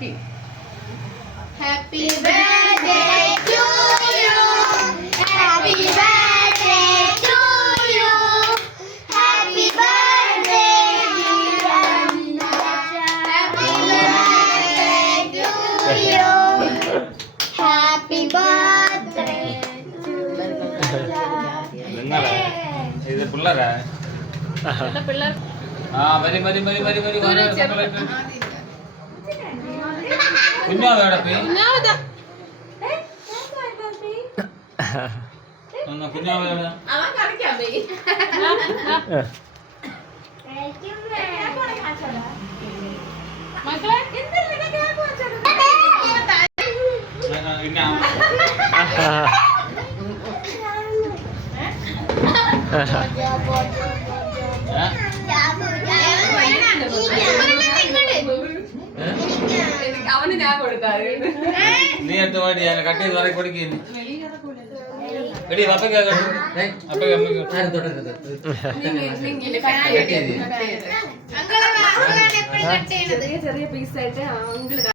Happy birthday to you. Happy birthday to you. Happy birthday dear Anna. Happy birthday to you. Happy birthday to നിങ്ങളെ ഇത് പിള്ളേരാ ആ വരി വരി വരി വരി വരി കുഞ്ഞാവേടെ കുഞ്ഞാവേടെ അവന് ഞാൻ കൊടുക്കാറ് നീ എടുത്ത് പാടി ഞാൻ കട്ട് ചെയ്ത് പറയും കൊടുക്കുന്നു എടി അപ്പയ്ക്ക് അപ്പയ്ക്ക് അമ്മയ്ക്ക് ചെറിയ പീസായിട്ട്